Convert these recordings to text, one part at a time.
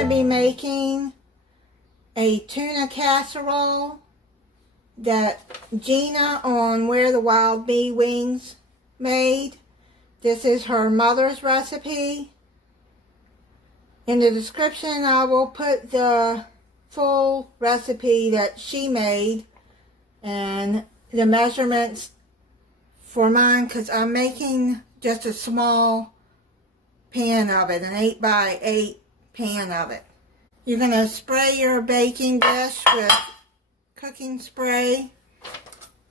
going to be making a tuna casserole that Gina on Where the Wild Bee Wings made. This is her mother's recipe. In the description I will put the full recipe that she made and the measurements for mine, because I'm making just a small pan of it, an 8x8 pan of it. You're going to spray your baking dish with cooking spray.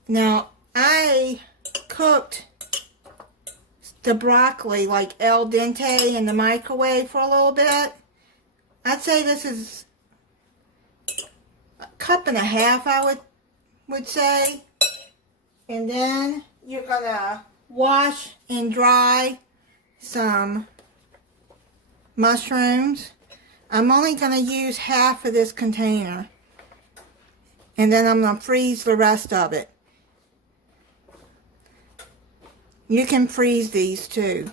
Now, I cooked the broccoli like al dente in the microwave for a little bit. I'd say this is a cup and a half, I would say. And then you're going to wash and dry some mushrooms. I'm only going to use half of this container. And then I'm going to freeze the rest of it. You can freeze these too.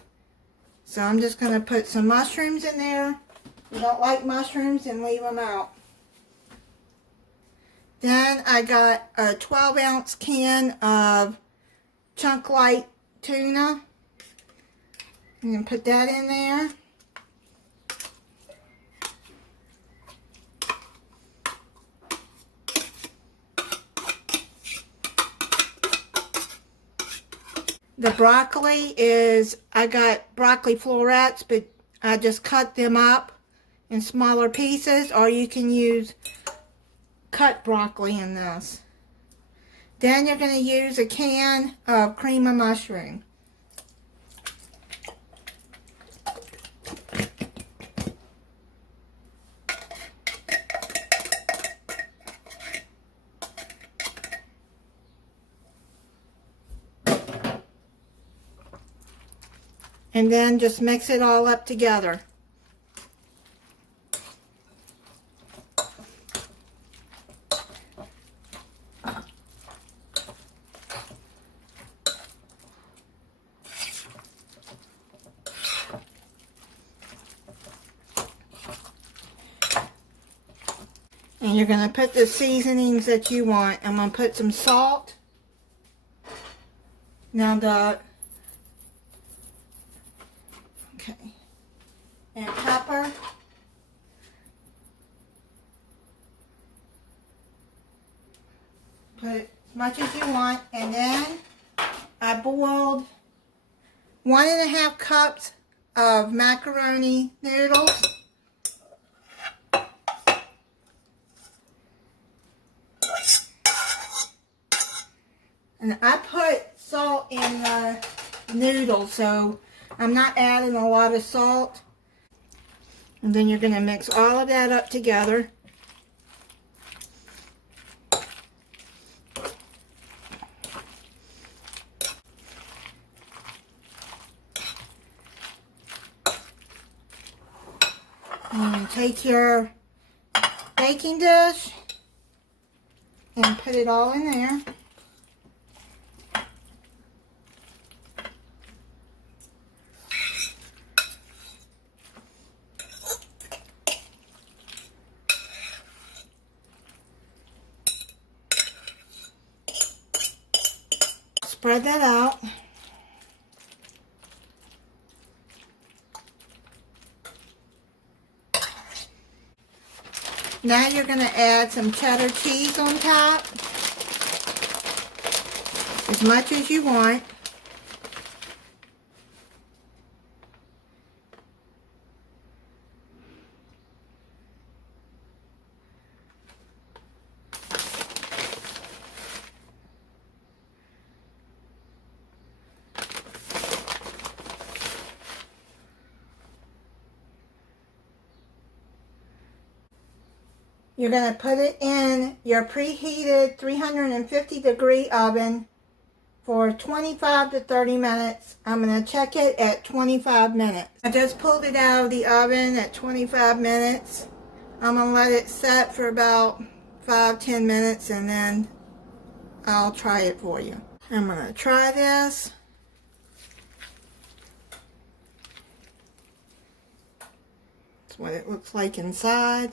So I'm just going to put some mushrooms in there. If you don't like mushrooms, then leave them out. Then I got a 12-ounce can of chunk light tuna. I'm going to put that in there. The broccoli is, I got broccoli florets, but I just cut them up in smaller pieces, or you can use cut broccoli in this. Then you're going to use a can of cream of mushroom. And then just mix it all up together. And you're going to put the seasonings that you want. I'm going to put some salt. Now and pepper. Put as much as you want. And then I boiled 1.5 cups of macaroni noodles. And I put salt in the noodles, so I'm not adding a lot of salt. And then you're going to mix all of that up together. And take your baking dish and put it all in there. Spread that out. Now you're going to add some cheddar cheese on top. As much as you want. You're going to put it in your preheated 350-degree oven for 25 to 30 minutes. I'm going to check it at 25 minutes. I just pulled it out of the oven at 25 minutes. I'm going to let it set for about 5-10 minutes and then I'll try it for you. I'm going to try this. That's what it looks like inside.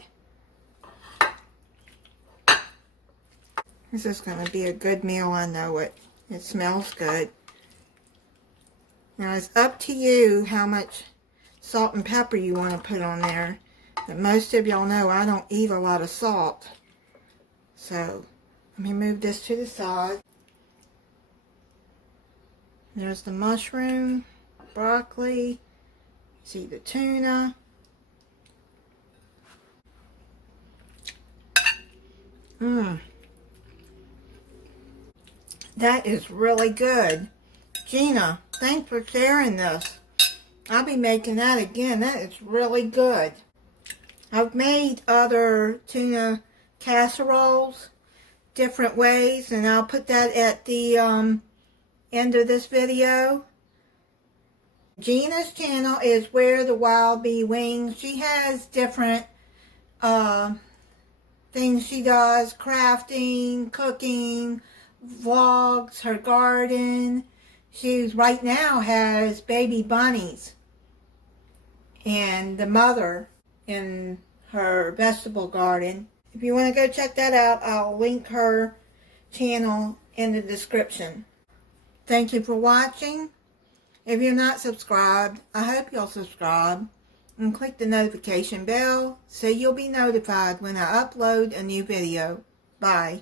This is going to be a good meal, I know it. It smells good. Now it's up to you how much salt and pepper you want to put on there. But most of y'all know I don't eat a lot of salt. So let me move this to the side. There's the mushroom, broccoli, see the tuna. That is really good. Gina, thanks for sharing this. I'll be making that again. That is really good. I've made other tuna casseroles different ways, and I'll put that at the end of this video. Gina's channel is Where the Wild Bee Wings. She has different things she does, crafting, cooking, vlogs, her garden. She right now has baby bunnies and the mother in her vegetable garden. If you want to go check that out, I'll link her channel in the description. Thank you for watching. If you're not subscribed, I hope you'll subscribe and click the notification bell so you'll be notified when I upload a new video. Bye.